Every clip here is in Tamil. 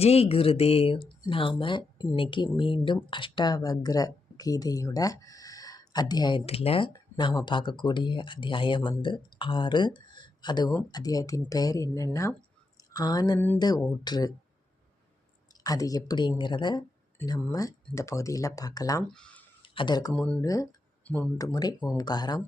ஜெய் குருதேவ். நாம் இன்னைக்கு மீண்டும் அஷ்டாவக்ர கீதையோட அத்தியாயத்தில் நாம் பார்க்கக்கூடிய அத்தியாயம் 6. அதுவும் அத்தியாயத்தின் பெயர் என்னென்னா ஆனந்த ஊற்று. அது எப்படிங்கிறத நம்ம இந்த பகுதியில் பார்க்கலாம். அதற்கு முன்பு 3 முறை ஓம்காரம்.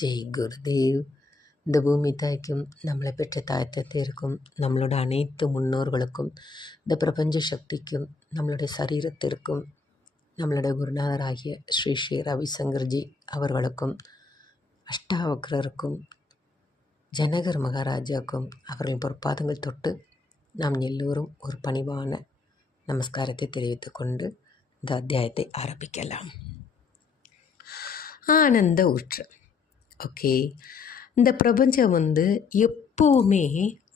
ஜெய் குருதேவ். இந்த பூமி தாய்க்கும் நம்மளை பெற்ற தாய் தந்தையருக்கும் நம்மளோட அனைத்து முன்னோர்களுக்கும் இந்த பிரபஞ்ச சக்திக்கும் நம்மளுடைய சரீரத்திற்கும் நம்மளுடைய குருநாதராகிய ஸ்ரீ ஸ்ரீ ரவிசங்கர்ஜி அவர்களுக்கும் அஷ்டாவக்ரருக்கும் ஜனகர் மகாராஜாவுக்கும் அவர்களின் பொற்பாதங்கள் தொட்டு நாம் எல்லோரும் ஒரு பணிவான நமஸ்காரத்தை தெரிவித்து கொண்டு இந்த அத்தியாயத்தை ஆரம்பிக்கலாம். ஆனந்த ஊற்று. ஓகே, இந்த பிரபஞ்சம் எப்போவுமே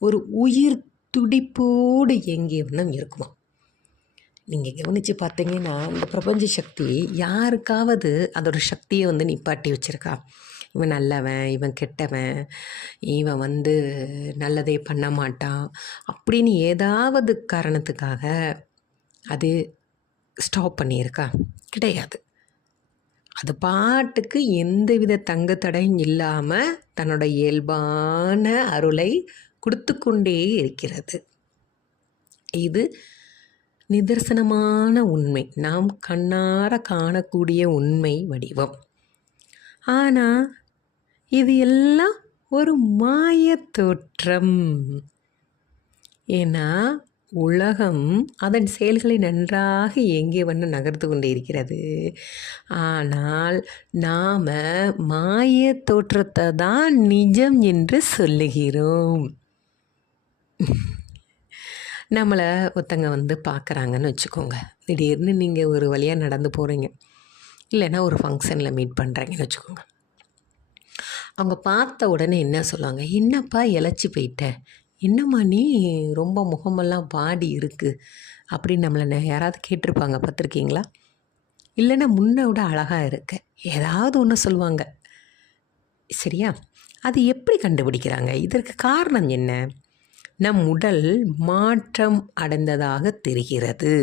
ஒரு உயிர் துடிப்போடு இயங்கிய வண்ணம் இருக்குமா. நீங்கள் கவனித்து பார்த்தீங்கன்னா இந்த பிரபஞ்ச சக்தி யாருக்காவது அதோட சக்தியை நிப்பாட்டி வச்சுருக்கா? இவன் நல்லவன், இவன் கெட்டவன், இவன் நல்லதே பண்ண மாட்டான் அப்படின்னு ஏதாவது காரணத்துக்காக அது ஸ்டாப் பண்ணியிருக்கா? கிடையாது. அது பாட்டுக்கு எந்தவித தங்குத்தடையும் இல்லாமல் தன்னோட இயல்பான அருளை கொடுத்து கொண்டே இருக்கிறது. இது நிதர்சனமான உண்மை, நாம் கண்ணார காணக்கூடிய உண்மை வடிவம். ஆனால் இது எல்லாம் ஒரு மாய தோற்றம். ஏன்னா உலகம் அதன் செயல்களை நன்றாக இயங்கிய வண்ணம் நகர்த்து கொண்டே இருக்கிறது. ஆனால் நாம் மாய தோற்றத்தை தான் நிஜம் என்று சொல்லுகிறோம். நம்மளை ஒருத்தங்க பார்க்குறாங்கன்னு வச்சுக்கோங்க. திடீர்னு நீங்கள் ஒரு வழியாக நடந்து போகிறீங்க, இல்லைன்னா ஒரு ஃபங்க்ஷனில் மீட் பண்ணுறீங்கன்னு வச்சுக்கோங்க. அவங்க பார்த்த உடனே என்ன சொல்லுவாங்க? என்னப்பா இழைச்சி போயிட்ட, என்னம்மா நீ ரொம்ப முகமெல்லாம் வாடி இருக்குது அப்படின்னு நம்மளை யாராவது கேட்டிருப்பாங்க, பார்த்துருக்கீங்களா? இல்லைன்னா முன்னை விட அழகாக இருக்க, ஏதாவது ஒன்று சொல்லுவாங்க. சரியா? அது எப்படி கண்டுபிடிக்கிறாங்க? இதற்கு காரணம் என்ன? நம் உடல் மாற்றம் அடைந்ததாக தெரிகிறது.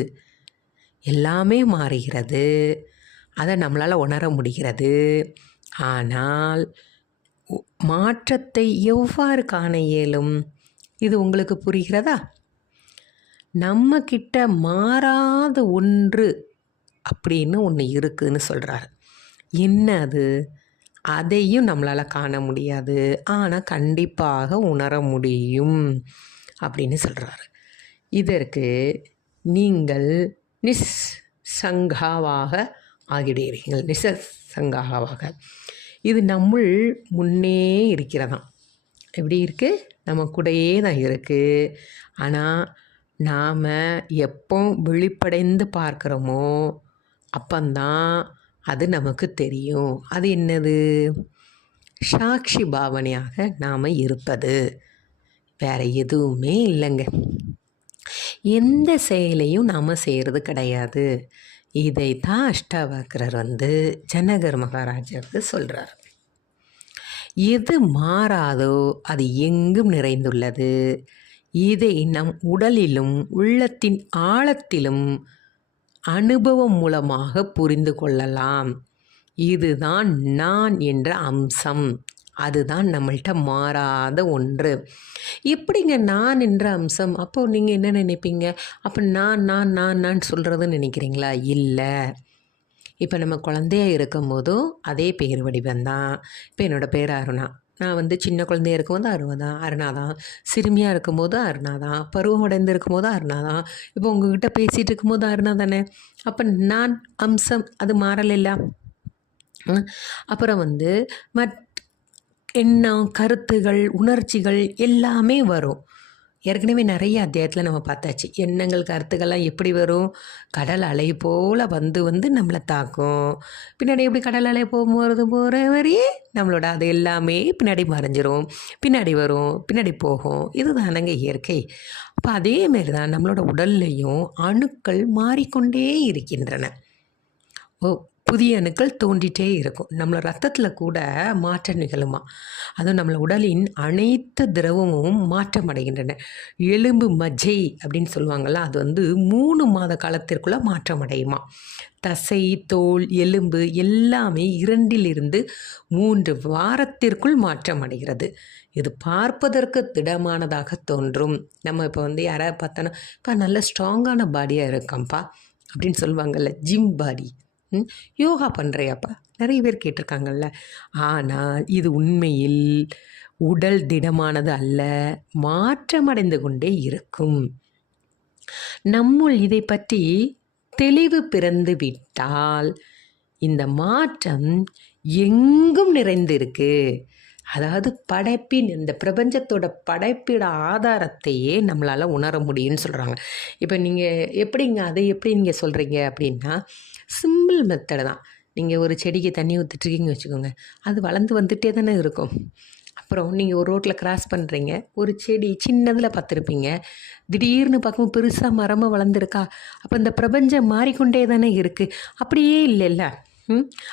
எல்லாமே மாறுகிறது, அதை நம்மளால் உணர முடிகிறது. ஆனால் மாற்றத்தை எவ்வாறு காண இயலும்? இது உங்களுக்கு புரிகிறதா? நம்ம கிட்ட மாறாத ஒன்று அப்படின்னு ஒன்று இருக்குதுன்னு சொல்கிறார். என்ன அது? அதையும் நம்மளால் காண முடியாது, ஆனால் கண்டிப்பாக உணர முடியும் அப்படின்னு சொல்கிறார். இதற்கு நீங்கள் நிசங்காவாக ஆகிடுவீர்கள். நிசங்காவாக. இது நம்முள் முன்னே இருக்கிறதாம். எப்படி இருக்குது? நம்ம கூடயே தான் இருக்குது. ஆனால் நாம் எப்போ விழிப்படைந்து பார்க்குறோமோ அப்பந்தான் அது நமக்கு தெரியும். அது என்னது? சாட்சி பாவனையாக நாம் இருப்பது, வேறு எதுவுமே இல்லைங்க. எந்த செயலையும் நாம் செய்கிறது கிடையாது. இதை தான் அஷ்டாவக்ரர் ஜனகர் மகாராஜாவுக்கு சொல்கிறார். எது மாறாதோ அது எங்கும் நிறைந்துள்ளது. இதை நம் உடலிலும் உள்ளத்தின் ஆழத்திலும் அனுபவம் மூலமாக புரிந்து கொள்ளலாம். இதுதான் நான் என்ற அம்சம். அதுதான் நம்மள்கிட்ட மாறாத ஒன்று. எப்படிங்க நான் என்ற அம்சம்? அப்போது நீங்கள் என்ன நினைப்பீங்க? அப்போ நான் சொல்கிறதுன்னு நினைக்கிறீங்களா? இல்லை. இப்போ நம்ம குழந்தையாக இருக்கும் போதும் அதே பேர் வடிவந்தான். இப்போ என்னோடய பேர் அருணா. நான் சின்ன குழந்தையாக இருக்கும்போது அருணா தான். சிறுமியாக இருக்கும்போது அருணா தான். பருவம் அடைந்து இருக்கும்போது அருணா தான். இப்போ உங்ககிட்ட பேசிகிட்டு இருக்கும்போது அருணா தானே. அப்போ நான் அம்சம் அது மாறலைல்ல. அப்புறம் எண்ணம், கருத்துகள், உணர்ச்சிகள் எல்லாமே வரும். ஏற்கனவே நிறைய அத்தியாயத்தில் நம்ம பார்த்தாச்சு. எண்ணங்கள் கருத்துக்கள்லாம் எப்படி வரும், கடல் அலை போல் வந்து வந்து நம்மளை தாக்கும். பின்னாடி எப்படி கடல் அலை போகிற வரையே நம்மளோட அது எல்லாமே பின்னாடி மறைஞ்சிரும், பின்னாடி வரும், பின்னாடி போகும். இதுதானங்க இயற்கை. அப்போ அதேமாரி தான் நம்மளோட உடல்லையும் அணுக்கள் மாறிக்கொண்டே இருக்கின்றன. புதிய அணுக்கள் தோன்றிட்டே இருக்கும். நம்மள ரத்தத்தில் கூட மாற்றம் நிகழுமா. அதுவும் நம்மள உடலின் அனைத்து திரவமும் மாற்றம் அடைகின்றன. எலும்பு மஜ்ஜை அப்படின்னு சொல்லுவாங்கள்ல, அது வந்து 3 மாத காலத்திற்குள்ளே மாற்றம் அடையுமா. தசை, தோல், எலும்பு எல்லாமே 2 to 3 வாரத்திற்குள் மாற்றம் அடைகிறது. இது பார்ப்பதற்கு திடமானதாக தோன்றும். நம்ம இப்போ வந்து யாராவது பார்த்தோன்னா, இப்போ நல்ல ஸ்ட்ராங்கான பாடியாக இருக்காம்ப்பா அப்படின்னு சொல்லுவாங்கள்ல, ஜிம் பாடி. யோகா பண்ணுறியாப்பா, நிறைய பேர் கேட்டிருக்காங்கல்ல. ஆனால் இது உண்மையில் உடல் திடமானது அல்ல, மாற்றமடைந்து கொண்டே இருக்கும். நம்முள் இதை பற்றி தெளிவு பிறந்து விட்டால் இந்த மாற்றம் எங்கும் நிறைந்திருக்கு. அதாவது படைப்பின் இந்த பிரபஞ்சத்தோட படைப்பிட ஆதாரத்தையே நம்மளால் உணர முடியும்னு சொல்கிறாங்க. இப்போ நீங்கள் எப்படிங்க அதை எப்படி நீங்கள் சொல்கிறீங்க அப்படின்னா, சிம்பிள் மெத்தடு தான். நீங்கள் ஒரு செடிக்கு தண்ணி ஊற்றிட்டுருக்கீங்க வச்சுக்கோங்க, அது வளர்ந்து வந்துகிட்டே தானே இருக்கும். அப்புறம் நீங்கள் ஒரு ரோட்டில் கிராஸ் பண்ணுறீங்க, ஒரு செடி சின்னதில் பார்த்துருப்பீங்க, திடீர்னு பார்க்கும்போது பெருசாக மரமாக வளர்ந்துருக்கா. அப்போ இந்த பிரபஞ்சம் மாறிக்கொண்டே தானே இருக்குது, அப்படியே இல்லைல்ல.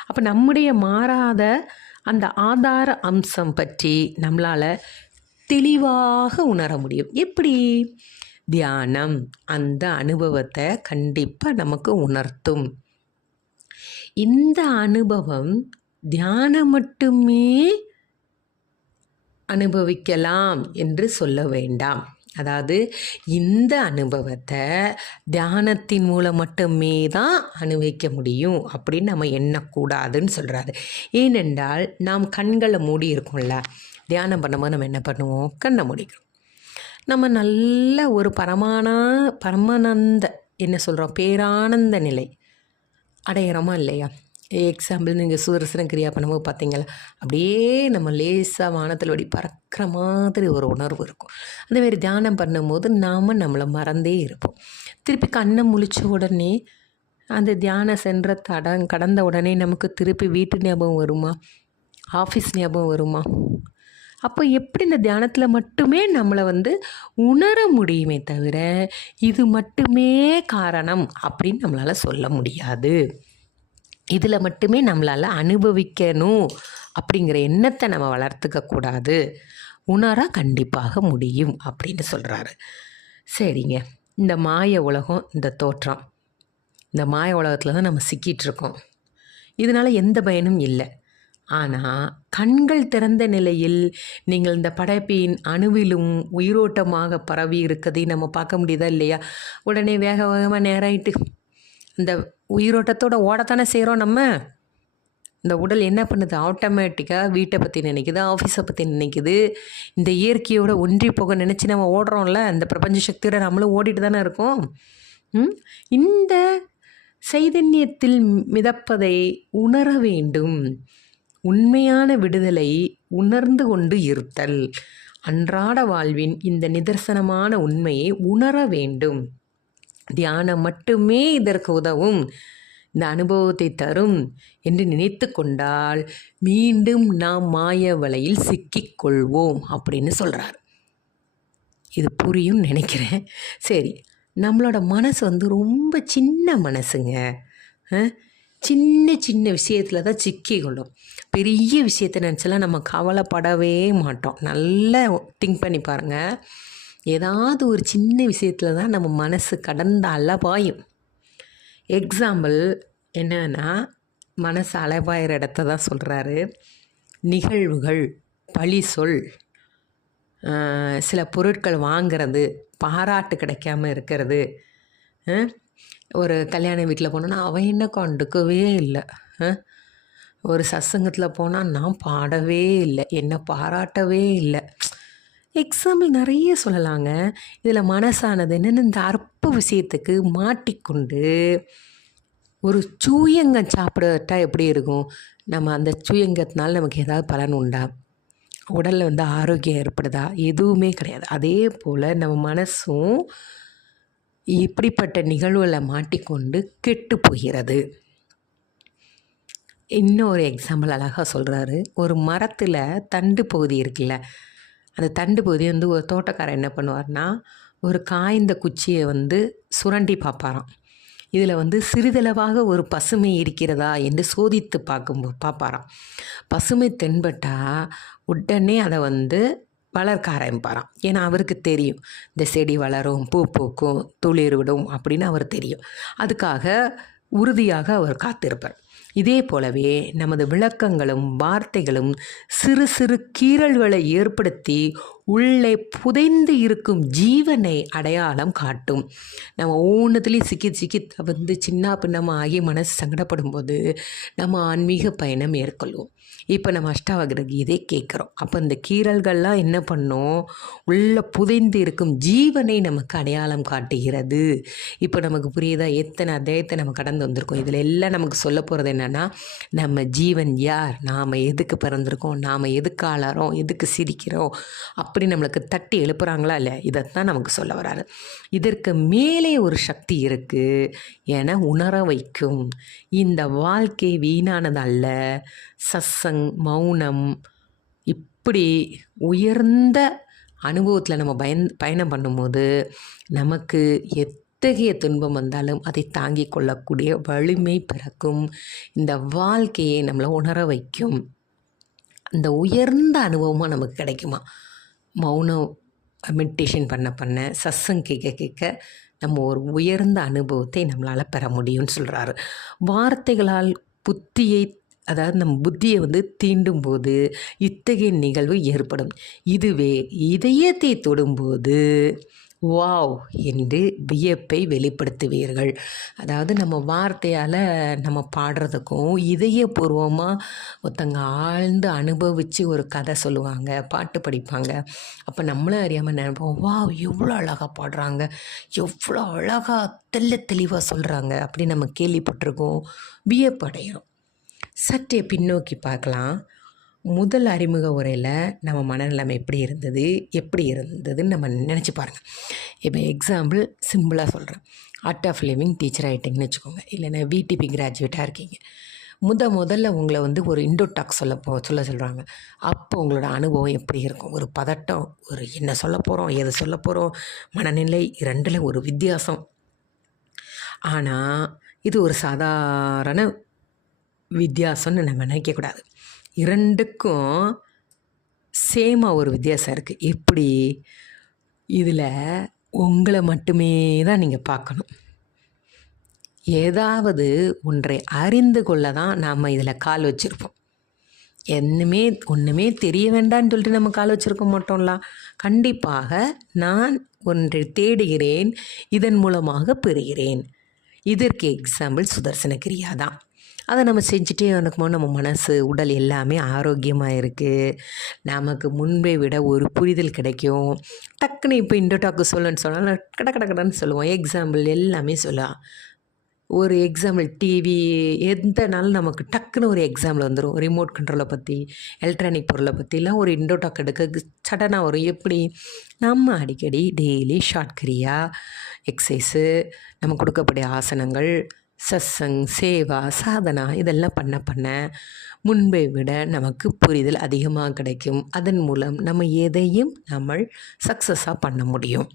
அப்போ நம்முடைய மாறாத அந்த ஆதார அம்சம் பற்றி நம்மளால் தெளிவாக உணர முடியும். எப்படி? தியானம் அந்த அனுபவத்தை கண்டிப்பாக நமக்கு உணர்த்தும். இந்த அனுபவம் தியானம் மட்டுமே அனுபவிக்கலாம் என்று சொல்ல வேண்டாம். அதாவது இந்த அனுபவத்தை தியானத்தின் மூலம் மட்டுமே தான் அனுபவிக்க முடியும் அப்படின்னு நம்ம எண்ணக்கூடாதுன்னு சொல்கிறாரு. ஏனென்றால் நாம் கண்களை மூடி இருக்கோம்ல, தியானம் பண்ணும்போது நம்ம என்ன பண்ணுவோம், கண்ணை மூடிக்கிறோம். நம்ம நல்ல ஒரு பரமானந்த என்ன சொல்கிறோம், பேரானந்த நிலை அடையிறோமா இல்லையா. எக்ஸாம்பிள் நீங்கள் சுதர்சன கிரியா பண்ணும்போது பார்த்தீங்களா, அப்படியே நம்ம லேசாக வானத்தில் வடி பறக்கிற மாதிரி ஒரு உணர்வு இருக்கும். அந்தமாரி தியானம் பண்ணும்போது நாம் நம்மளை மறந்தே இருப்போம். திருப்பி கண்ணை முழித்த உடனே அந்த தியான சென்ற கடந்த உடனே நமக்கு திருப்பி வீட்டு ஞாபகம் வருமா, ஆஃபீஸ் ஞாபகம் வருமா? அப்போ எப்படி இந்த தியானத்தில் மட்டுமே நம்மளை வந்து உணர முடியுமே தவிர இது மட்டுமே காரணம் அப்படின்னு நம்மளால் சொல்ல முடியாது. இதில் மட்டுமே நம்மளால் அனுபவிக்கணும் அப்படிங்கிற எண்ணத்தை நம்ம வளர்த்துக்கக்கூடாது. உணர கண்டிப்பாக முடியும் அப்படின்னு சொல்கிறாரு. சரிங்க, இந்த மாய உலகம், இந்த தோற்றம், இந்த மாய உலகத்தில் தான் நம்ம சிக்கிட்டுருக்கோம். இதனால் எந்த பயனும் இல்லை. ஆனால் கண்கள் திறந்த நிலையில் நீங்கள் இந்த படைப்பின் அணுவிலும் உயிரோட்டமாக பரவி இருக்கதையும் நம்ம பார்க்க முடியுதா இல்லையா? உடனே வேக வேகமாக நேராயிட்டு இந்த உயிரோட்டத்தோடு ஓடத்தானே செய்கிறோம். நம்ம இந்த உடல் என்ன பண்ணுது, ஆட்டோமேட்டிக்காக வீட்டை பற்றி நினைக்குது, ஆஃபீஸை பற்றி நினைக்குது, இந்த இயற்கையோடு ஒன்றி போக நினச்சி நம்ம ஓடுறோம்ல, இந்த பிரபஞ்ச சக்தியோட நம்மளும் ஓடிட்டு தானே இருக்கோம். இந்த சைதன்யத்தில் மிதப்பதை உணர வேண்டும். உண்மையான விடுதலை உணர்ந்து கொண்டு இருத்தல். அன்றாட வாழ்வின் இந்த நிதர்சனமான உண்மையை உணர வேண்டும். தியானம் மட்டுமே இதற்கு உதவும், இந்த அனுபவத்தை தரும் என்று நினைத்து கொண்டால் மீண்டும் நாம் மாய வலையில் சிக்கிக்கொள்வோம் அப்படின்னு சொல்கிறார். இது புரியும் நினைக்கிறேன். சரி, நம்மளோட மனசு வந்து ரொம்ப சின்ன மனசுங்க. சின்ன சின்ன விஷயத்தில் தான் சிக்கிக்கொள்ளும். பெரிய விஷயத்தை நினச்சலாம் நம்ம கவலைப்படவே மாட்டோம். நல்லா திங்க் பண்ணி பாருங்கள். ஏதாவது ஒரு சின்ன விஷயத்தில் தான் நம்ம மனசு கடந்த அலபாயும். எக்ஸாம்பிள் என்னன்னா, மனசு அலபாயிற இடத்த தான் சொல்கிறாரு. நிகழ்வுகள், பழி சொல், சில பொருட்கள் வாங்கிறது, பாராட்டு கிடைக்காம இருக்கிறது. ஒரு கல்யாண வீட்டில் போனோன்னா அவன் என்ன கண்டுக்கவே இல்லை, ஒரு சத்சங்கத்தில் போனால் நான் பாடவே இல்லை, என்னை பாராட்டவே இல்லை. எக்ஸாம்பிள் நிறைய சொல்லலாங்க. இதில் மனசானது என்னென்னு இந்த அற்ப விஷயத்துக்கு மாட்டிக்கொண்டு ஒரு சூயங்கம் சாப்பிடட்டா எப்படி இருக்கும், நம்ம அந்த சூயங்கத்தினால நமக்கு ஏதாவது பலன் உண்டா? உடலில் வந்து ஆரோக்கியம் ஏற்படுதா? எதுவுமே கிடையாது. அதே போல் நம்ம மனசும் இப்படிப்பட்ட நிகழ்வுகளை மாட்டிக்கொண்டு கெட்டு போகிறது. இன்னொரு எக்ஸாம்பிள் அழகாக சொல்கிறாரு. ஒரு மரத்தில் தண்டு பகுதி இருக்குல்ல, அந்த தண்டு பகுதி வந்து ஒரு தோட்டக்காரர் என்ன பண்ணுவார்னா, ஒரு காய்ந்த குச்சியை வந்து சுரண்டி பார்ப்பாராம். இதில் வந்து சிறிதளவாக ஒரு பசுமை இருக்கிறதா என்று சோதித்து பார்ப்பாராம். பசுமை தென்பட்டால் உடனே அதை வந்து வளர்க்க ஆரம்பிப்பாராம். ஏன்னா அவருக்கு தெரியும், இந்த செடி வளரும், பூ பூக்கும், துளிர் விடும் அப்படின்னு அவர் தெரியும். அதுக்காக உறுதியாக அவர் காத்திருப்பார். இதே போலவே நமது விளக்கங்களும் வார்த்தைகளும் சிறு சிறு கீறல்களை ஏற்படுத்தி உள்ளே புதைந்து இருக்கும் ஜீவனை அடையாளம் காட்டும். நம்ம ஒவ்வொன்றத்துலேயும் சிக்கி வந்து சின்ன பின்னமாக ஆகி மனசு சங்கடப்படும் போது நம்ம ஆன்மீக பயணம் மேற்கொள்வோம். இப்போ நம்ம அஷ்டாவக்ர கீதை கேட்குறோம். அப்போ இந்த கீறல்கள்லாம் என்ன பண்ணும், உள்ள புதைந்து இருக்கும் ஜீவனை நமக்கு அடையாளம் காட்டுகிறது. இப்போ நமக்கு புரியுதா? எத்தனை அத்தியாயத்தை நம்ம கடந்து வந்திருக்கோம். இதில் எல்லாம் நமக்கு சொல்ல போகிறது என்னென்னா, நம்ம ஜீவன் யார், நாம் எதுக்கு பிறந்திருக்கோம், நாம் எதுக்கு ஆளாரோம், எதுக்கு சிரிக்கிறோம் அப்படி நம்மளுக்கு தட்டி எழுப்புறாங்களா இல்லை, இதைத்தான் நமக்கு சொல்ல வராரு. இதற்கு மேலே ஒரு சக்தி இருக்குது என உணர வைக்கும். இந்த வாழ்க்கை வீணானது அல்ல. சத்சங், மௌனம், இப்படி உயர்ந்த அனுபவத்தில் நம்ம பயணம் பண்ணும்போது நமக்கு எத்தகைய துன்பம் வந்தாலும் அதை தாங்கிக் கொள்ளக்கூடிய வலிமை பிறக்கும். இந்த வாழ்க்கையை நம்மளை உணர வைக்கும். அந்த உயர்ந்த அனுபவமாக நமக்கு கிடைக்குமா? மௌனம் மெடிடேஷன் பண்ண சத்சங் கேட்க நம்ம ஒரு உயர்ந்த அனுபவத்தை நம்மளால் பெற முடியும்னு சொல்கிறாரு. வார்த்தைகளால் புத்தியை, அதாவது நம்ம புத்தியை வந்து தீண்டும் போது இத்தகைய நிகழ்வு ஏற்படும். இதுவே இதயத்தை தொடும்போது வாவ் என்று வியப்பை வெளிப்படுத்துவீர்கள். அதாவது நம்ம வார்த்தையால் நம்ம பாடுறதுக்கும் இதயபூர்வமாக ஒருத்தங்க ஆழ்ந்து அனுபவித்து ஒரு கதை சொல்லுவாங்க, பாட்டு படிப்பாங்க. அப்போ நம்மளும் அறியாமல் நினைப்போம், வாவ் எவ்வளோ அழகாக பாடுறாங்க, எவ்வளோ அழகாக தெளிவாக சொல்கிறாங்க அப்படி நம்ம கேள்விப்பட்டிருக்கோம், வியப்படைகிறோம். சற்றே பின்னோக்கி பார்க்கலாம். முதல் அறிமுக உரையில் நம்ம மனநிலைமை எப்படி இருந்ததுன்னு நம்ம நினச்சி பாருங்கள். இப்போ எக்ஸாம்பிள் சிம்பிளாக சொல்கிறேன். ஆர்ட் ஆஃப் லிவிங் டீச்சர் ஆகிட்டிங்கன்னு வச்சுக்கோங்க, இல்லைன்னா விடிபி கிராஜுவேட்டாக இருக்கீங்க. முதல்ல உங்களை வந்து ஒரு இன்ட்ரோ டாக் சொல்ல சொல்கிறாங்க. அப்போ உங்களோட அனுபவம் எப்படி இருக்கும்? ஒரு பதட்டம், ஒரு என்ன சொல்ல போகிறோம், எது சொல்ல போகிறோம், மனநிலை, ரெண்டில் ஒரு வித்தியாசம். ஆனால் இது ஒரு சாதாரண வித்தியாசம்னு நம்ம நினைக்கக்கூடாது. இரண்டுக்கும் சேமாக ஒரு வித்தியாசம் இருக்குது. எப்படி? இதில் உங்களை மட்டுமே தான் நீங்கள் பார்க்கணும். ஏதாவது ஒன்றை அறிந்து கொள்ள தான் நாம் இதில் கால் வச்சுருப்போம். ஒன்றுமே தெரிய வேண்டாம்னு சொல்லிட்டு நம்ம கால் வச்சுருக்க மாட்டோம்ல. கண்டிப்பாக நான் ஒன்றை தேடுகிறேன், இதன் மூலமாக பெறுகிறேன். இதற்கு எக்ஸாம்பிள் சுதர்சன கிரியா தான். அதை நம்ம செஞ்சுட்டே இருக்கும்போது நம்ம மனசு, உடல் எல்லாமே ஆரோக்கியமாக இருக்குது. நமக்கு முன்பை விட ஒரு புரிதல் கிடைக்கும். டக்குன்னு இப்போ இன்டோடாக்கு சொல்லுன்னு சொன்னால் கடன்னு சொல்லுவோம். எக்ஸாம்பிள் எல்லாமே சொல்லலாம். ஒரு எக்ஸாம்பிள் டிவி எந்த நாளும் நமக்கு டக்குன்னு ஒரு எக்ஸாம்பிள் வந்துடும். ரிமோட் கண்ட்ரோலை பற்றி, எலக்ட்ரானிக் பொருளை பற்றிலாம் ஒரு இன்டோடாக் எடுக்க சடனாக வரும். எப்படி? நம்ம அடிக்கடி டெய்லி ஷார்ட் கிரியா, எக்ஸசைஸு, நம்ம கொடுக்கக்கூடிய ஆசனங்கள், சத்சங், சேவா, சாதனா இதெல்லாம் பண்ண முன்பை விட நமக்கு புரிதல் அதிகமாக கிடைக்கும். அதன் மூலம் நம்ம எதையும் நம்ம சக்ஸஸாக பண்ண முடியும்.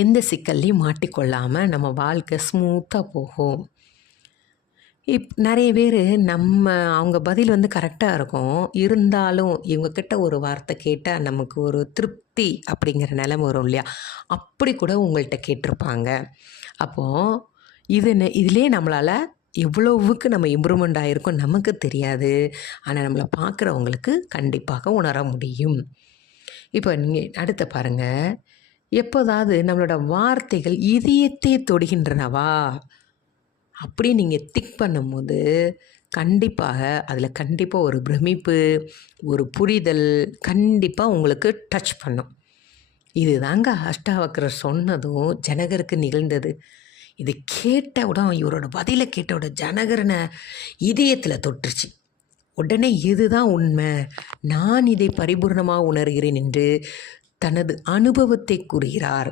எந்த சிக்கல்லையும் மாட்டிக்கொள்ளாமல் நம்ம வாழ்க்கை ஸ்மூத்தாக போகும். நிறைய பேர் அவங்க பதில் வந்து கரெக்டாக இருக்கும், இருந்தாலும் இவங்கக்கிட்ட ஒரு வார்த்தை கேட்டால் நமக்கு ஒரு திருப்தி அப்படிங்கிற நிலைமை வரும் இல்லையா? அப்படி கூட உங்கள்கிட்ட கேட்டிருப்பாங்க. அப்போது இதிலே நம்மளால் எவ்வளவுக்கு நம்ம இம்ப்ரூவ்மெண்ட் ஆகிருக்கோம் நமக்கு தெரியாது. ஆனால் நம்மளை பார்க்குறவங்களுக்கு கண்டிப்பாக உணர முடியும். இப்போ நீங்கள் அடுத்த பாருங்கள். எப்போதாவது நம்மளோட வார்த்தைகள் இதயத்தை தொடுகின்றனவா அப்படி நீங்கள் திங்க் பண்ணும்போது கண்டிப்பாக அதில் கண்டிப்பாக ஒரு பிரமிப்பு, ஒரு புரிதல் கண்டிப்பாக உங்களுக்கு டச் பண்ணும். இது தாங்க அஷ்டாவக்ரர் சொன்னதும் ஜனகருக்கு நிகழ்ந்தது. இது கேட்ட உடனே, இவரோட பதிலை கேட்ட உடனே ஜனகரனை இதயத்தில் தொட்டுருச்சு. உடனே இதுதான் உண்மை, நான் இதை பரிபூர்ணமாக உணர்கிறேன் என்று தனது அனுபவத்தை கூறுகிறார்.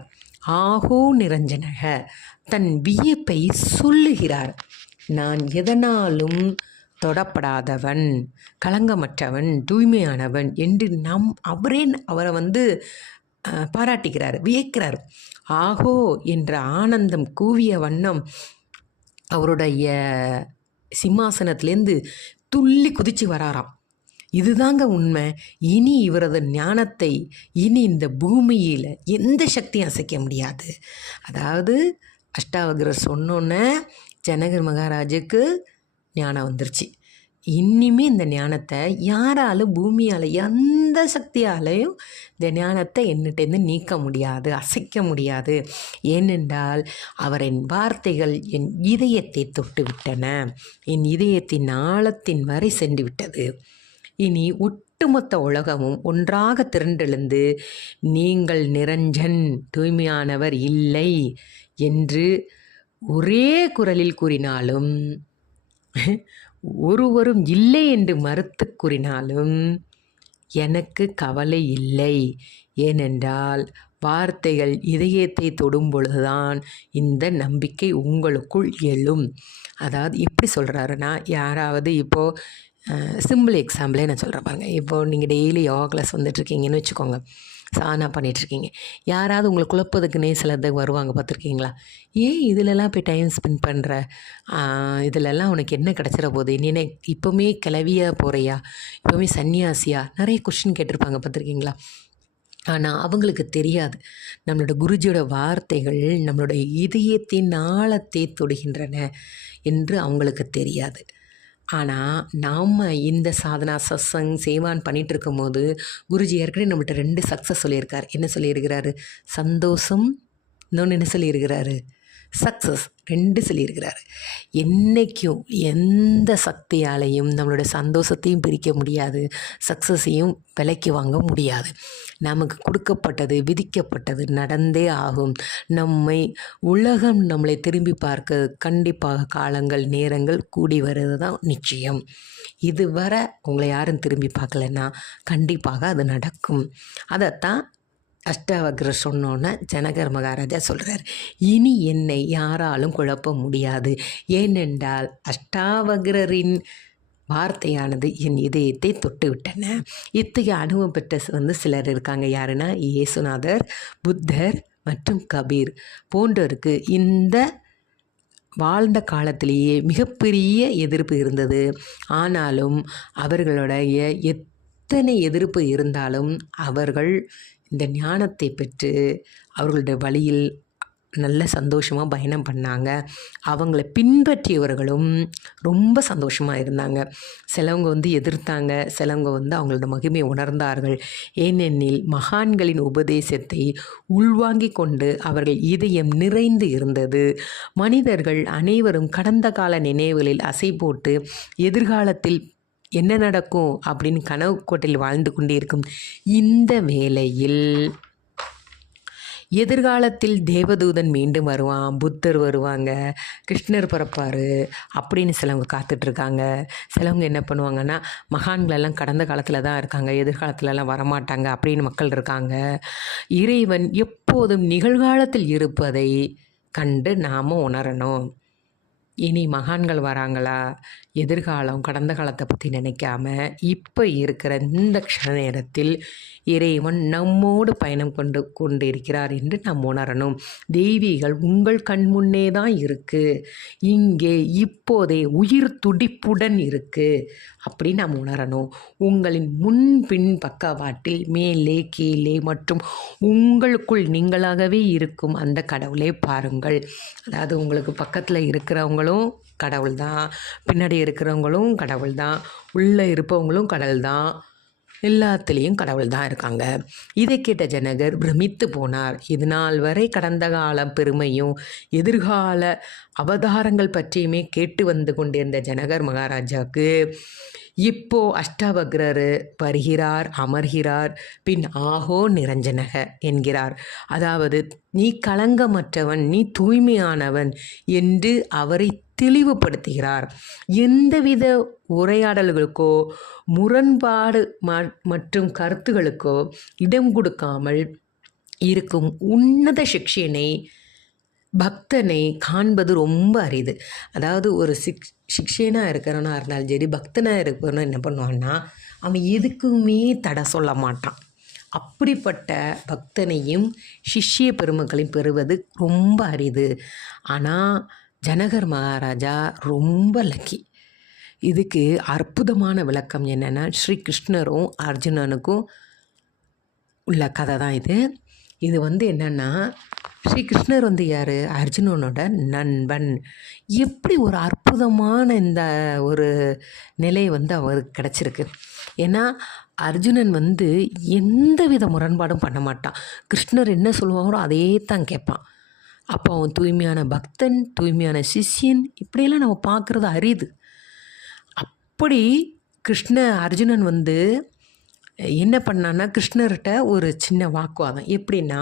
ஆகோ நிரஞ்சனக, தன் வியப்பை சொல்லுகிறார். நான் எதனாலும் தொடப்படாதவன், களங்கமற்றவன், தூய்மையானவன் என்று அவரை பாராட்டுகிறார், வியக்கிறார். ஆகோ என்ற ஆனந்தம் கூவிய வண்ணம் அவருடைய சிம்மாசனத்திலேருந்து துள்ளி குதிச்சு வராராம். இதுதாங்க உண்மை. இனி இவரது ஞானத்தை இனி இந்த பூமியில் எந்த சக்தியும் அசைக்க முடியாது. அதாவது அஷ்டாவக்ரர் சொன்னோன்னே ஜனகர் மகாராஜுக்கு ஞானம் வந்துருச்சு. இனிமே இந்த ஞானத்தை யாராலும் பூமியால் எந்த சக்தியாலையும் இந்த ஞானத்தை என்னிட்டேருந்து நீக்க முடியாது, அசைக்க முடியாது. ஏனென்றால் அவரின் வார்த்தைகள் என் இதயத்தை தொட்டு விட்டன, என் இதயத்தின் ஆழத்தின் வரை சென்று விட்டது. இனி ஒட்டுமொத்த உலகமும் ஒன்றாக திரண்டெழுந்து நீங்கள் நிரஞ்சன், தூய்மையானவர் இல்லை என்று ஒரே குரலில் கூறினாலும், ஒருவரும் இல்லை என்று மறுத்து கூறினாலும் எனக்கு கவலை இல்லை. ஏனென்றால் வார்த்தைகள் இதயத்தை தொடும் பொழுதுதான் இந்த நம்பிக்கை உங்களுக்குள் எழும். அதாவது எப்படி சொல்கிறாருன்னா, யாராவது இப்போது சிம்பிள் எக்ஸாம்பிளே நான் சொல்கிறேன் பாருங்க. இப்போது நீங்கள் டெய்லி யோகா கிளாஸ் வந்துட்டுருக்கீங்கன்னு வச்சுக்கோங்க, சாதனா பண்ணிகிட்ருக்கீங்க. யாராவது உங்களை குழப்பதுக்குன்னே சிலது வருவாங்க, பார்த்துருக்கீங்களா? ஏன் இதிலெல்லாம் போய் டைம் ஸ்பெண்ட் பண்ணுற, இதிலெல்லாம் உனக்கு என்ன கிடச்சிட போகுது, நீ என்ன இப்போவுமே கிளவியாக போகிறியா, இப்போவுமே சன்னியாசியா, நிறைய கொஷின் கேட்டிருப்பாங்க, பார்த்துருக்கீங்களா? ஆனால் அவங்களுக்கு தெரியாது, நம்மளோட குருஜியோட வார்த்தைகள் நம்மளோட இதயத்தின் ஆழத்தை தொடுகின்றன என்று அவங்களுக்கு தெரியாது. ஆனால் நாம் இந்த சாதனா சத்சங் சேவான் பண்ணிகிட்டு இருக்கும் போது குருஜி ஏற்கனவே நம்மள்கிட்ட 2 சக்ஸஸ் சொல்லியிருக்கார். என்ன சொல்லியிருக்கிறாரு? சந்தோஷம், இன்னொன்று என்ன சொல்லியிருக்கிறாரு? சக்ஸஸ். 2 சொல்லியிருக்கிறாரு. என்றைக்கும் எந்த சக்தியாலையும் நம்மளோட சந்தோஷத்தையும் பிரிக்க முடியாது, சக்ஸஸையும் விலைக்கு வாங்க முடியாது. நமக்கு கொடுக்கப்பட்டது, விதிக்கப்பட்டது நடந்தே ஆகும். உலகம் நம்மளை திரும்பி பார்க்க கண்டிப்பாக காலங்கள், நேரங்கள் கூடி வருது தான் நிச்சயம். இதுவரை உங்களை யாரும் திரும்பி பார்க்கலன்னா கண்டிப்பாக அது நடக்கும். அதைத்தான் அஷ்டாவக்ரர் சொன்னோன்னே ஜனகர் மகாராஜா சொல்கிறார், இனி என்னை யாராலும் குழப்ப முடியாது. ஏனென்றால் அஷ்டாவக்ரரின் வார்த்தையானது என் இதயத்தை தொட்டு விட்டன. இத்தகைய அனுபவம் பெற்ற சிலர் இருக்காங்க. யாருன்னா, இயேசுநாதர், புத்தர் மற்றும் கபீர் போன்றோருக்கு இந்த வாழ்ந்த காலத்திலேயே மிகப்பெரிய எதிர்ப்பு இருந்தது. ஆனாலும் அவர்களுடைய எத்தனை எதிர்ப்பு இருந்தாலும் அவர்கள் இந்த ஞானத்தை பெற்று அவர்களுடைய வழியில் நல்ல சந்தோஷமாக பயணம் பண்ணாங்க. அவங்கள பின்பற்றியவர்களும் ரொம்ப சந்தோஷமாக இருந்தாங்க. சிலவங்க எதிர்த்தாங்க, சிலவங்க அவங்களோட மகிமையை உணர்ந்தார்கள். ஏனெனில் மகான்களின் உபதேசத்தை உள்வாங்கி கொண்டு அவர்கள் இதயம் நிறைந்து இருந்தது. மனிதர்கள் அனைவரும் கடந்த கால நினைவுகளில் அசை போட்டு எதிர்காலத்தில் என்ன நடக்கும் அப்படின்னு கனவு கோட்டையில் வாழ்ந்து கொண்டே இருக்கும் இந்த வேளையில் எதிர்காலத்தில் தேவதூதன் மீண்டும் வருவான், புத்தர் வருவாங்க, கிருஷ்ணர் பிறப்பார் அப்படின்னு சிலவங்க காத்துட்ருக்காங்க. சிலவங்க என்ன பண்ணுவாங்கன்னா, மகான்களெல்லாம் கடந்த காலத்தில் தான் இருக்காங்க, எதிர்காலத்துலலாம் வரமாட்டாங்க அப்படின்னு மக்கள் இருக்காங்க. இறைவன் எப்போதும் நிகழ்காலத்தில் இருப்பதை கண்டு நாம் உணரணும். இனி மகான்கள் வராங்களா, எதிர்காலம் கடந்த காலத்தை பற்றி நினைக்காம இப்போ இருக்கிற இந்த க்ஷண நேரத்தில் இறைவன் நம்மோடு பயணம் கொண்டு இருக்கிறார் என்று நாம் உணரணும். தெய்வீகள் உங்கள் கண் முன்னே தான் இருக்குது, இங்கே இப்போதே உயிர் துடிப்புடன் இருக்குது அப்படின்னு நாம் உணரணும். உங்களின் முன்பின் பக்கவாட்டில் மேலே கீழே மற்றும் உங்களுக்குள் நீங்களாகவே இருக்கும் அந்த கடவுளை பாருங்கள். அதாவது உங்களுக்கு பக்கத்தில் இருக்கிறவங்களும் கடவுள் தான், பின்னாடி இருக்கிறவங்களும் கடவுள் தான், உள்ளே இருப்பவங்களும் கடவுள் தான், எல்லாத்துலேயும் கடவுள் தான் இருக்காங்க. இதை கேட்ட ஜனகர் பிரமித்து போனார். இது நாள் வரை கடந்த கால பெருமையும் எதிர்கால அவதாரங்கள் பற்றியுமே கேட்டு வந்து கொண்டிருந்த ஜனகர் மகாராஜாவுக்கு இப்போ அஷ்டாவக்ரர் வருகிறார், அமர்கிறார், பின் ஆஹோ நிரஞ்சனக என்கிறார். அதாவது நீ களங்கமற்றவன், நீ தூய்மையானவன் என்று அவரை தெளிவுபடுத்துகிறார். எந்தவித உரையாடல்களுக்கோ முரண்பாடு மற்றும் கருத்துகளுக்கோ இடம் கொடுக்காமல் இருக்கும் உன்னத சிக்ஷனை பக்தனை காண்பது ரொம்ப அரிது. அதாவது ஒரு சிக்ஷனாக இருக்கிறவனா இருந்தாலும் சரி, பக்தனாக இருக்கிறவனும் என்ன பண்ணுவான்னா, அவன் எதுக்குமே தடை சொல்ல மாட்டான். அப்படிப்பட்ட பக்தனையும் சிஷ்ய பெருமக்களையும் பெறுவது ரொம்ப அரிது. ஆனால் ஜனகர் மகாராஜா ரொம்ப லக்கி. இதுக்கு அற்புதமான விளக்கம் என்னென்னா, ஸ்ரீ கிருஷ்ணரும் அர்ஜுனனுக்கும் உள்ள கதை தான் இது. இது என்னென்னா, ஸ்ரீ கிருஷ்ணர் யார்? அர்ஜுனனோட நண்பன். எப்படி ஒரு அற்புதமான இந்த ஒரு நிலை அவருக்கு கிடச்சிருக்கு. ஏன்னா அர்ஜுனன் எந்த வித முரண்பாடும் பண்ண மாட்டான். கிருஷ்ணர் என்ன சொல்லுவாங்களோ அதே தான் கேட்பான். அப்போ அவன் தூய்மையான பக்தன், தூய்மையான சிஷ்யன், இப்படியெல்லாம் நம்ம பார்க்குறது அரிது. அப்படி அர்ஜுனன் என்ன பண்ணான்னா, கிருஷ்ணர்கிட்ட ஒரு சின்ன வாக்குவாதம். எப்படின்னா,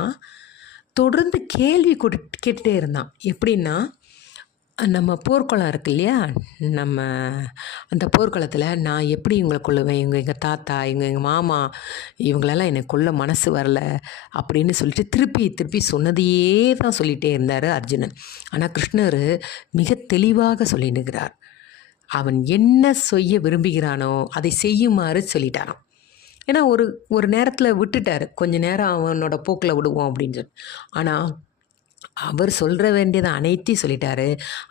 தொடர்ந்து கேள்வி கேட்டுகிட்டே இருந்தான். எப்படின்னா, நம்ம போர்க்குளம் இருக்கு இல்லையா, நம்ம அந்த போர்க்குளத்தில் நான் எப்படி இவங்களை கொல்லுவேன், எங்கள் தாத்தா, எங்கள் மாமா, இவங்களெல்லாம் எனக்கு கொல்ல மனசு வரல அப்படின்னு சொல்லிட்டு திருப்பி திருப்பி சொன்னதையே தான் சொல்லிகிட்டே இருந்தார் அர்ஜுனன். ஆனால் கிருஷ்ணர் மிக தெளிவாக சொல்லினுக்கிறார். அவன் என்ன செய்ய விரும்புகிறானோ அதை செய்யுமாறு சொல்லிட்டாரான். ஏன்னா ஒரு நேரத்தில் விட்டுட்டார், கொஞ்ச நேரம் அவனோட போக்கில் விடுவோம் அப்படின்னு சொல்லி. ஆனால் அவர் சொல்கிற வேண்டியதை அனைத்தையும் சொல்லிட்டாரு.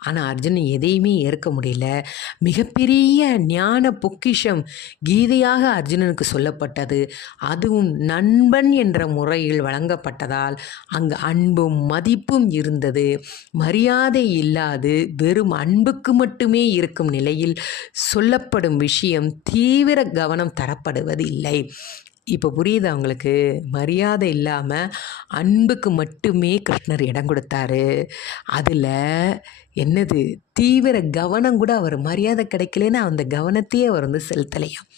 ஆனால் அர்ஜுனன் எதையுமே ஏற்க முடியல. மிகப்பெரிய ஞான பொக்கிஷம் கீதையாக அர்ஜுனனுக்கு சொல்லப்பட்டது. அதுவும் நண்பன் என்ற முறையில் வழங்கப்பட்டதால் அங்கு அன்பும் மதிப்பும் இருந்தது. மரியாதை இல்லாது வெறும் அன்புக்கு மட்டுமே இருக்கும் நிலையில் சொல்லப்படும் விஷயம் தீவிர கவனம் தரப்படுவது இல்லை. இப்போ புரியுதா உங்களுக்கு? மரியாதை இல்லாமல் அன்புக்கு மட்டுமே கிருஷ்ணர் இடம் கொடுத்தாரு. அதில் என்னது தீவிர கவனம் கூட, அவர் மரியாதை கிடைக்கலன்னா அந்த கவனத்தையே அவர் செலுத்தலையாம்.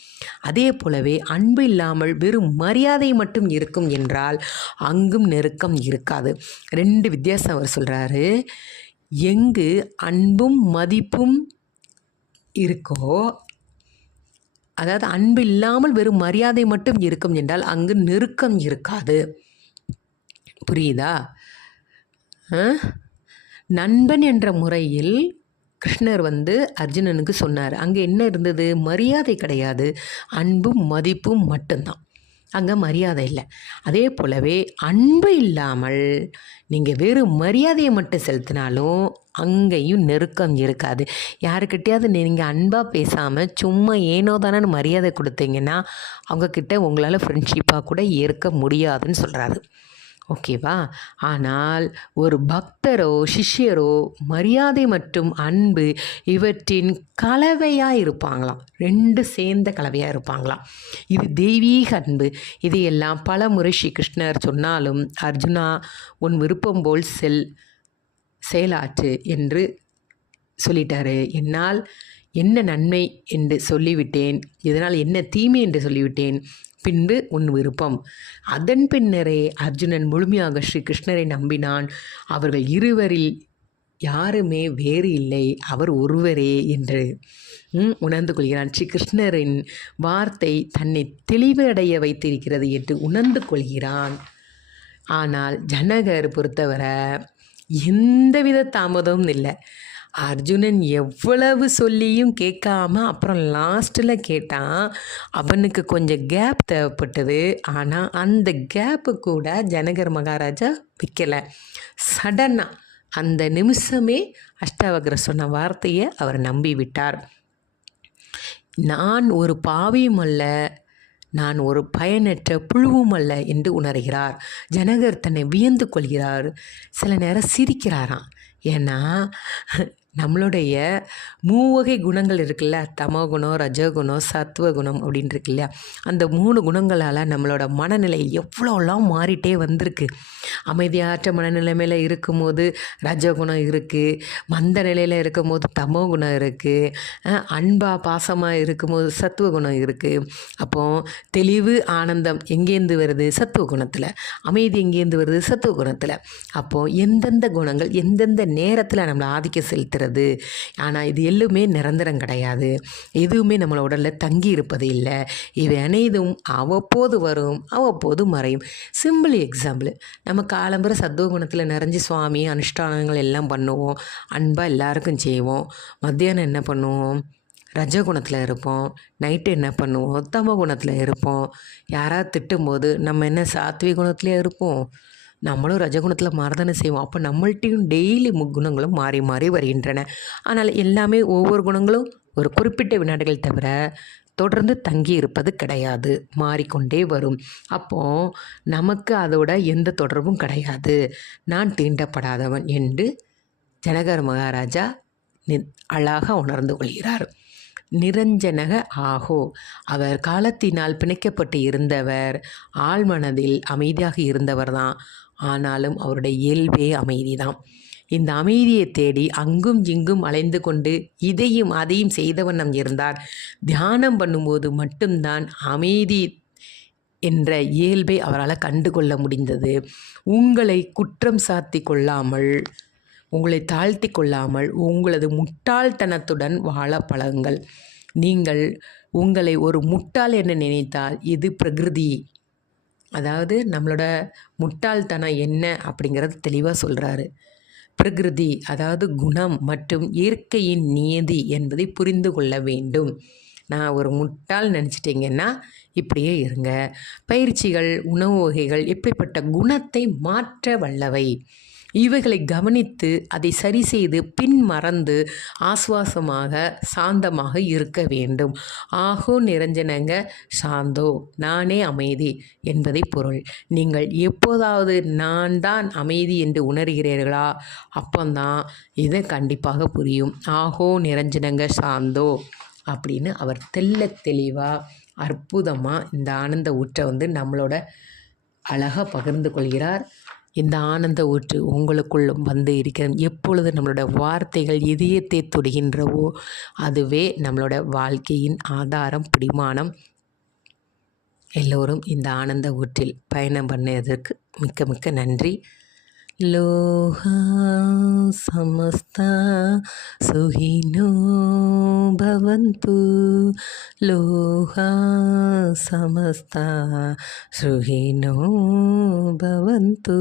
அதே போலவே அன்பு இல்லாமல் வெறும் மரியாதை மட்டும் இருக்கும் என்றால் அங்கும் நெருக்கம் இருக்காது. 2 வித்தியாசம் அவர் சொல்கிறாரு. எங்கு அன்பும் மதிப்பும் இருக்கோ, அதாவது அன்பு இல்லாமல் வெறும் மரியாதை மட்டும் இருக்கும் என்றால் அங்கு நெருக்கம் இருக்காது. புரியுதா? நண்பன் என்ற முறையில் கிருஷ்ணர் அர்ஜுனனுக்கு சொன்னார். அங்கே என்ன இருந்தது? மரியாதை கிடையாது, அன்பும் மதிப்பும் மட்டும்தான். அங்கே மரியாதை இல்லை. அதே போலவே அன்பு இல்லாமல் நீங்கள் வெறும் மரியாதையை மட்டும் செலுத்தினாலும் அங்கேயும் நெருக்கம் இருக்காது. யாருக்கிட்டையாவது நீங்கள் அன்பாக பேசாமல் சும்மா ஏனோ தானே மரியாதை கொடுத்தீங்கன்னா அவங்கக்கிட்ட உங்களால் ஃப்ரெண்ட்ஷிப்பாக கூட ஏற்க முடியாதுன்னு சொல்கிறாரு. ஓகேவா? ஆனால் ஒரு பக்தரோ சிஷ்யரோ மரியாதை மற்றும் அன்பு இவற்றின் கலவையாக இருப்பாங்களாம். 2 சேர்ந்த கலவையாக இருப்பாங்களாம். இது தெய்வீக அன்பு. இதையெல்லாம் பல முறை ஸ்ரீ கிருஷ்ணர் சொன்னாலும், அர்ஜுனா உன் விருப்பம் போல் செயலாற்று என்று சொல்லிட்டாரு. என்னால் என்ன நன்மை என்று சொல்லிவிட்டேன், இதனால் என்ன தீமை என்று சொல்லிவிட்டேன், பின்பு உன் விருப்பம். அதன் பின்னரே அர்ஜுனன் முழுமையாக ஸ்ரீ கிருஷ்ணரை நம்பினான். அவர்கள் இருவரில் யாருமே வேறு இல்லை, அவர் ஒருவரே என்று உணர்ந்து கொள்கிறான். ஸ்ரீ கிருஷ்ணரின் வார்த்தை தன்னை தெளிவடைய வைத்திருக்கிறது என்று உணர்ந்து கொள்கிறான். ஆனால் ஜனகர் பொறுத்தவரை எந்தவித தாமதமும் இல்லை. அர்ஜுனன் எவ்வளவு சொல்லியும் கேட்காம அப்புறம் லாஸ்ட்டில் கேட்டான். அவனுக்கு கொஞ்சம் கேப் தேவைப்பட்டது. ஆனால் அந்த கேப்பு கூட ஜனகர் மகாராஜா வைக்கலை. சடனாக அந்த நிமிஷமே அஷ்டாவக்ரர் சொன்ன வார்த்தையை அவர் நம்பி விட்டார். நான் ஒரு பாவியும் அல்ல, நான் ஒரு பயனற்ற புழுவும் அல்ல என்று உணர்கிறார். ஜனகர் தன்னை வியந்து கொள்கிறார். சில நேரம் சிரிக்கிறாராம். ஏன்னா நம்மளுடைய மூவகை குணங்கள் இருக்குல்ல, தமோ குணம், ரஜகுணம், சத்துவ குணம் அப்படின்னு இருக்கு இல்லையா, அந்த 3 குணங்களால் நம்மளோட மனநிலை எவ்வளோலாம் மாறிட்டே வந்திருக்கு. அமைதியாற்ற மனநிலைமையில் இருக்கும்போது ரஜகுணம் இருக்குது, மந்த நிலையில் இருக்கும்போது தமோ குணம் இருக்குது, அன்பாக பாசமாக இருக்கும்போது சத்துவ குணம் இருக்குது. அப்போது தெளிவு ஆனந்தம் எங்கேருந்து வருது? சத்துவ குணத்தில். அமைதி எங்கேருந்து வருது? சத்துவ குணத்தில். அப்போது எந்தெந்த குணங்கள் எந்தெந்த நேரத்தில் நம்மளை ஆதிக்கம் செலுத்துறது. ஆனால் இது எல்லுமே நிரந்தரம் கிடையாது. எதுவுமே நம்மளோட உடலில் தங்கி இருப்பது இல்லை. இவை அனைத்தும் அவ்வப்போது வரும், அவ்வப்போது மறையும். சிம்பிள் எக்ஸாம்பிள், நம்ம காலம்புற சத்துவ குணத்தில் நிறைஞ்சு சுவாமி அனுஷ்டானங்கள் எல்லாம் பண்ணுவோம், அன்பாக எல்லாருக்கும் செய்வோம். மத்தியானம் என்ன பண்ணுவோம்? ரஜகுணத்தில் இருப்போம். நைட்டு என்ன பண்ணுவோம்? தமோ குணத்தில் இருப்போம். யாராவது திட்டும்போது நம்ம என்ன சாத்விக குணத்திலே இருப்போம்? நம்மளும் ரஜகுணத்தில் மாறதானே செய்வோம். அப்போ நம்மள்ட்டையும் டெய்லி முக்குணங்களும் மாறி மாறி வருகின்றன. ஆனால் எல்லாமே ஒவ்வொரு குணங்களும் ஒரு குறிப்பிட்ட வினாடிகள் தவிர தொடர்ந்து தங்கி இருப்பது கிடையாது, மாறிக்கொண்டே வரும். அப்போது நமக்கு அதோட எந்த தொடர்பும் கிடையாது. நான் தீண்டப்படாதவன் என்று ஜனகர் மகாராஜா அழகாக உணர்ந்து கொள்கிறார். நிரஞ்சனக ஆகோ, அவர் காலத்தினால் பிணைக்கப்பட்டு இருந்தவர், ஆழ்மனதில் அமைதியாக இருந்தவர் தான். ஆனாலும் அவருடைய இயல்பே அமைதி தான். இந்த அமைதியை தேடி அங்கும் இங்கும் அலைந்து கொண்டு இதையும் அதையும் செய்த வண்ணம் இருந்தார். தியானம் பண்ணும்போது மட்டும்தான் அமைதி என்ற இயல்பை அவரால் கண்டுகொள்ள முடிந்தது. உங்களை குற்றம் சாத்தி கொள்ளாமல், உங்களை தாழ்த்தி கொள்ளாமல் உங்களது முட்டாள்தனத்துடன் வாழ பழகுங்கள். நீங்கள் உங்களை ஒரு முட்டாள் என நினைத்தால் இது பிரகிருதி. அதாவது நம்மளோட முட்டாள்தனம் என்ன அப்படிங்கிறது தெளிவாக சொல்கிறாரு. பிரகிருதி அதாவது குணம் மற்றும் இயற்கையின் நியதி என்பதை புரிந்து கொள்ள வேண்டும். நான் ஒரு முட்டாள் நினச்சிட்டிங்கன்னா இப்படியே இருங்க. பயிற்சிகள், உணவு வகைகள் எப்படிப்பட்ட குணத்தை மாற்ற வல்லவை. இவைகளை கவனித்து அதை சரி செய்து பின் மறந்து ஆசுவாசமாக சாந்தமாக இருக்க வேண்டும். ஆகோ நிரஞ்சனங்க சாந்தோ, நானே அமைதி என்பதை பொருள். நீங்கள் எப்போதாவது நான் தான் அமைதி என்று உணர்கிறீர்களா? அப்போந்தான் இது கண்டிப்பாக புரியும். ஆகோ நிரஞ்சனங்க சாந்தோ அப்படின்னு அவர் தெளிவாக அற்புதமாக இந்த ஆனந்த ஊற்றை நம்மளோட அழகாக பகிர்ந்து கொள்கிறார். இந்த ஆனந்த ஊற்று உங்களுக்குள்ளும் இருக்கிறது. எப்பொழுது நம்மளோட வார்த்தைகள் இதயத்தை தொடுகின்றவோ அதுவே நம்மளோட வாழ்க்கையின் ஆதாரம், பிடிமானம். எல்லோரும் இந்த ஆனந்த ஊற்றில் பயணம் பண்ணதற்கு மிக்க மிக்க நன்றி. லோகா சமஸ்தா சுகினோ பவந்து, லோகா சமஸ்தா சுகினோ பவந்து,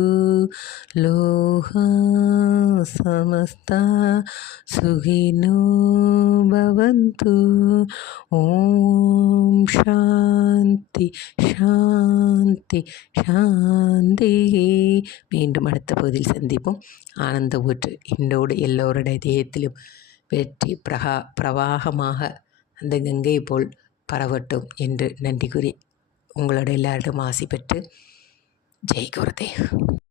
லோகா சமஸ்தா சுகினோ பவந்து. ஓம் சாந்தி சாந்தி சாந்தி. மீண்டும் அடுத்த பகுதியில் சந்திப்போம். ஆனந்த ஊற்று இன்றோடு எல்லோருடைய இதயத்திலும் வெற்றி பிரவாகமாக அந்த கங்கை போல் பரவட்டும் என்று நன்றி கூறி உங்களோட எல்லாரிடம் ஆசி பெற்று ஜெய் குருதேவ்.